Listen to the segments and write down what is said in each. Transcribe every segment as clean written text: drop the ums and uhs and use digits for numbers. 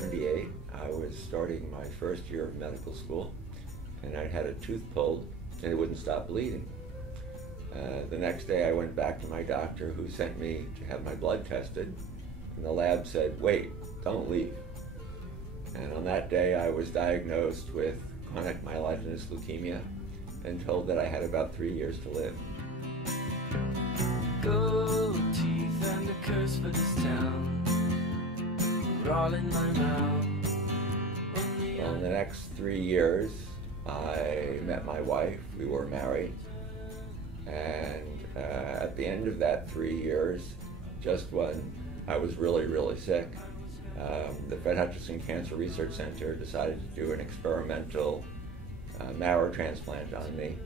1978. I was starting my first year of medical school, and I had a tooth pulled, and it wouldn't stop bleeding. The next day I went back to my doctor, who sent me to have my blood tested, and the lab said, "Wait, don't leave." And on that day I was diagnosed with chronic myelogenous leukemia and told that I had about 3 years to live. Gold teeth and a curse for this town were all in my mouth. Well, in the next 3 years, I met my wife. We were married. And at the end of that 3 years, just when I was really, really sick, the Fred Hutchinson Cancer Research Center decided to do an experimental marrow transplant on me.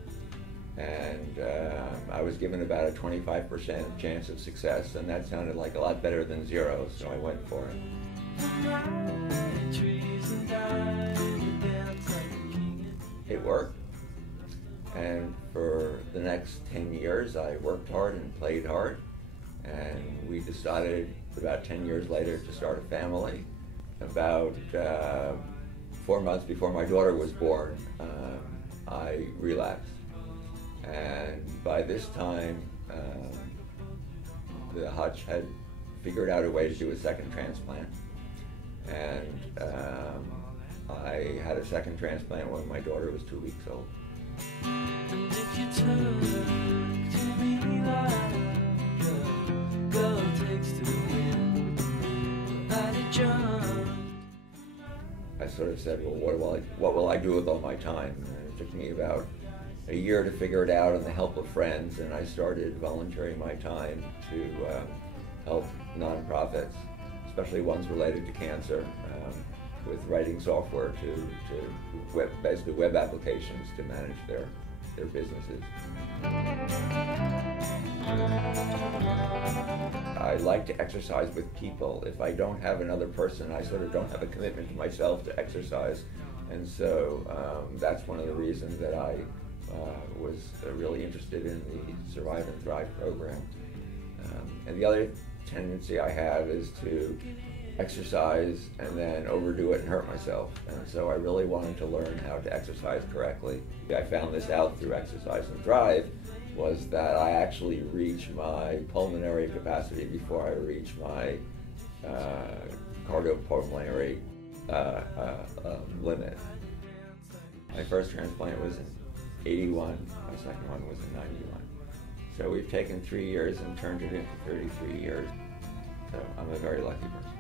And I was given about a 25% chance of success, and that sounded like a lot better than zero, so I went for it. It worked, and for the next 10 years I worked hard and played hard, and we decided about 10 years later to start a family. About 4 months before my daughter was born, I relapsed. And by this time, the Hutch had figured out a way to do a second transplant. And I had a second transplant when my daughter was 2 weeks old. And if you turn to me like a girl takes to the wind, I'd have jumped. I sort of said, well, what will I do with all my time? And it took me about a year to figure it out, and the help of friends, and I started volunteering my time to help nonprofits, especially ones related to cancer, with writing software to basically web applications to manage their businesses. I like to exercise with people. If I don't have another person, I sort of don't have a commitment to myself to exercise, and so that's one of the reasons that I was really interested in the Survive and Thrive program. And the other tendency I have is to exercise and then overdo it and hurt myself. And so I really wanted to learn how to exercise correctly. I found this out through Exercise and Thrive, was that I actually reach my pulmonary capacity before I reach my cardiopulmonary limit. My first transplant was in 81, my second one was in 91. So we've taken 3 years and turned it into 33 years. So I'm a very lucky person.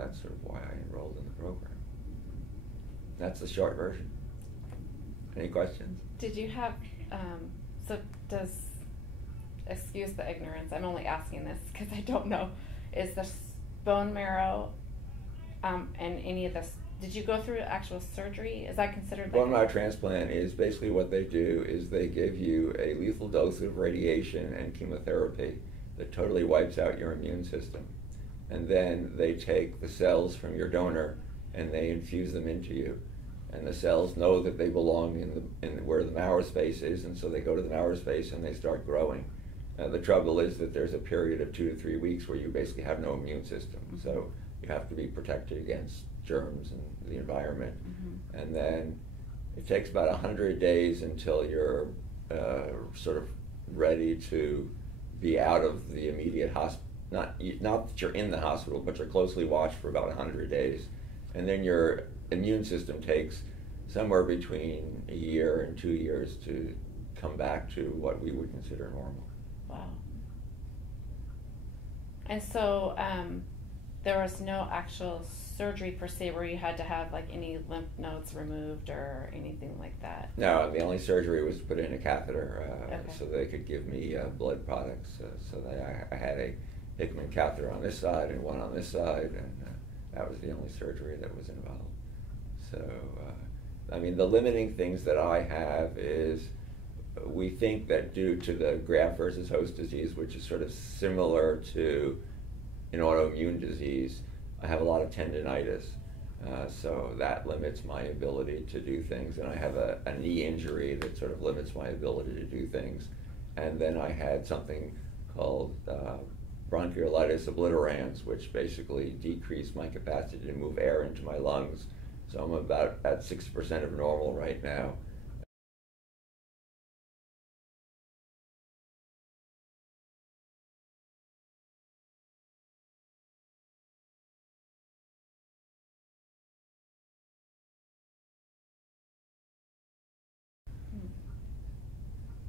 that's sort of why I enrolled in the program. That's the short version. Any questions? Did you have, so does, excuse the ignorance, I'm only asking this because I don't know, is the bone marrow and any of this, did you go through actual surgery? Is that considered Bone marrow transplant is basically what they do is they give you a lethal dose of radiation and chemotherapy that totally wipes out your immune system. And then they take the cells from your donor and they infuse them into you. And the cells know that they belong in where the marrow space is, and so they go to the marrow space and they start growing. The trouble is that there's a period of 2 to 3 weeks where you basically have no immune system. Mm-hmm. So you have to be protected against germs and the environment. Mm-hmm. And then it takes about 100 days until you're sort of ready to be out of the immediate hospital. Not that you're in the hospital, but you're closely watched for about 100 days. And then your immune system takes somewhere between a year and 2 years to come back to what we would consider normal. Wow. And so there was no actual surgery per se where you had to have like any lymph nodes removed or anything like that? No, the only surgery was to put in a catheter Okay. so they could give me blood products. So that I had a Hickman catheter on this side and one on this side, and that was the only surgery that was involved. So, I mean, the limiting things that I have is we think that due to the graft versus host disease, which is sort of similar to an autoimmune disease, I have a lot of tendinitis. So that limits my ability to do things. And I have a knee injury that sort of limits my ability to do things. And then I had something called bronchiolitis obliterans, which basically decreased my capacity to move air into my lungs. So I'm about at 6% of normal right now.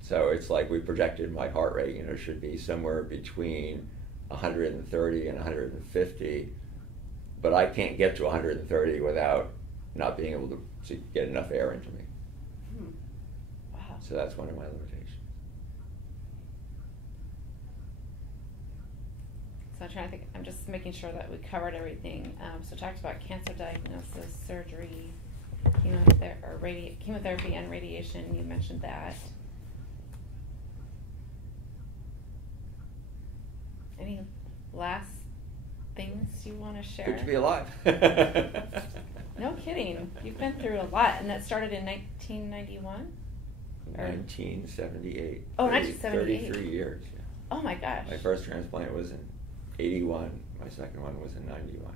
So it's like we projected my heart rate, should be somewhere between 130 and 150, but I can't get to 130 without not being able to get enough air into me. Wow. So that's one of my limitations. So I'm trying to think, I'm just making sure that we covered everything. So talked about cancer diagnosis, surgery, chemotherapy and radiation, you mentioned that. Any last things you want to share? Good to be alive. No kidding. You've been through a lot, and that started in 1991? 1978. Oh, 1978. 33 years. Yeah. Oh my gosh. My first transplant was in 81. My second one was in 91.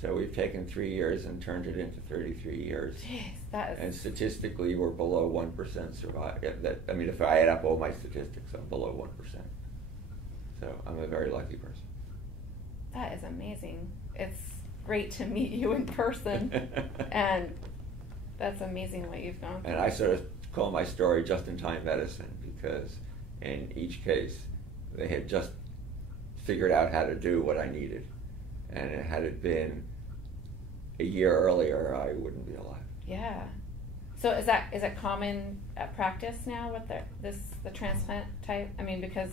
So we've taken 3 years and turned it into 33 years. Jeez, that is... And statistically, we're below 1% survive. I mean, if I add up all my statistics, I'm below 1%. So I'm a very lucky person. That is amazing. It's great to meet you in person, and that's amazing what you've gone through. And I sort of call my story just-in-time medicine, because in each case, they had just figured out how to do what I needed. And had it been a year earlier, I wouldn't be alive. Yeah. So is it common at practice now with the transplant type? I mean, because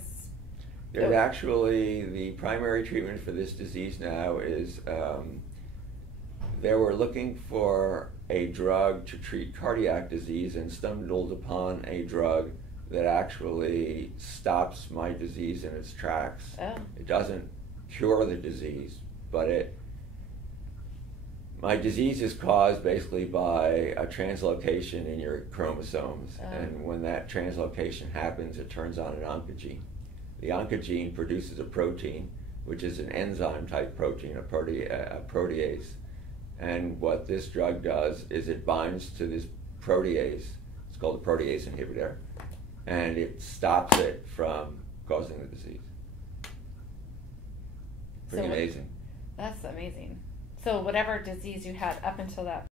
there's actually, the primary treatment for this disease now is they were looking for a drug to treat cardiac disease and stumbled upon a drug that actually stops my disease in its tracks. Oh. It doesn't cure the disease, but my disease is caused basically by a translocation in your chromosomes. Oh. And when that translocation happens, it turns on an oncogene. The oncogene produces a protein, which is an enzyme type protein, a protease. And what this drug does is it binds to this protease. It's called a protease inhibitor, and it stops it from causing the disease. Pretty amazing. That's amazing. So whatever disease you had up until that